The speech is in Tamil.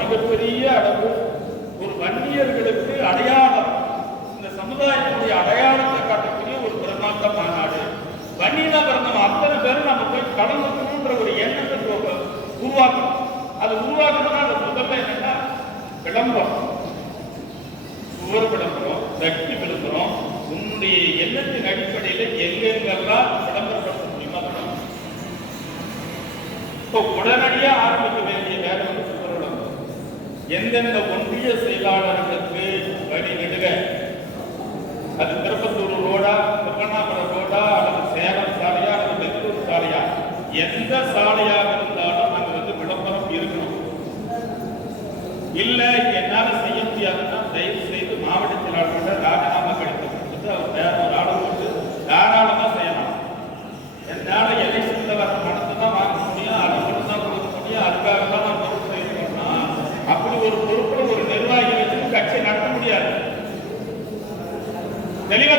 மிகப்பெரிய அளவு ஒரு வன்னியர்களுக்கு அடையாளம். இந்த சமுதாயத்தினுடைய அடையாளத்தை காட்டக்கூடிய ஒரு பிரம்மாண்ட மாநாடு. வன்னியனா பிறந்தவங்க அத்தனை பேரும் நம்ம போய் கலந்துக்கணுன்ற ஒரு எண்ணத்தை உருவாக்கணும். அது உருவாக்கணும்னா அது முதல்ல என்னன்னா விளம்பரம். சுவர் விளம்பரம் சக்தி விளம்பரம். உன்னுடைய எண்ணத்தின் அடிப்படையில் எங்கெங்கெல்லாம் விளம்பரப்படுத்த முடியுமா இப்போ உடனடியா ஆரம்பிக்க வேண்டிய வேலை வந்து சுவர் விளம்பரம் எந்தெந்த ஒன்றிய செயலாளர்களுக்கு வழி நெடுக அது திருப்பத்தூர் ரோடா திருவண்ணாமலை ரோடா அல்லது சேலம் சாலையா அல்லது பெங்களூர் சாலையா? எந்த சாலையாக இருந்தாலும் அங்க வந்து விளம்பரம் இருக்கணும். இல்ல என்னால செய்ய முடியாது. ஒரு பொறுப்பு ஒரு நிர்வாகி வச்சு கட்சியை நடத்த முடியாது. தெளிவா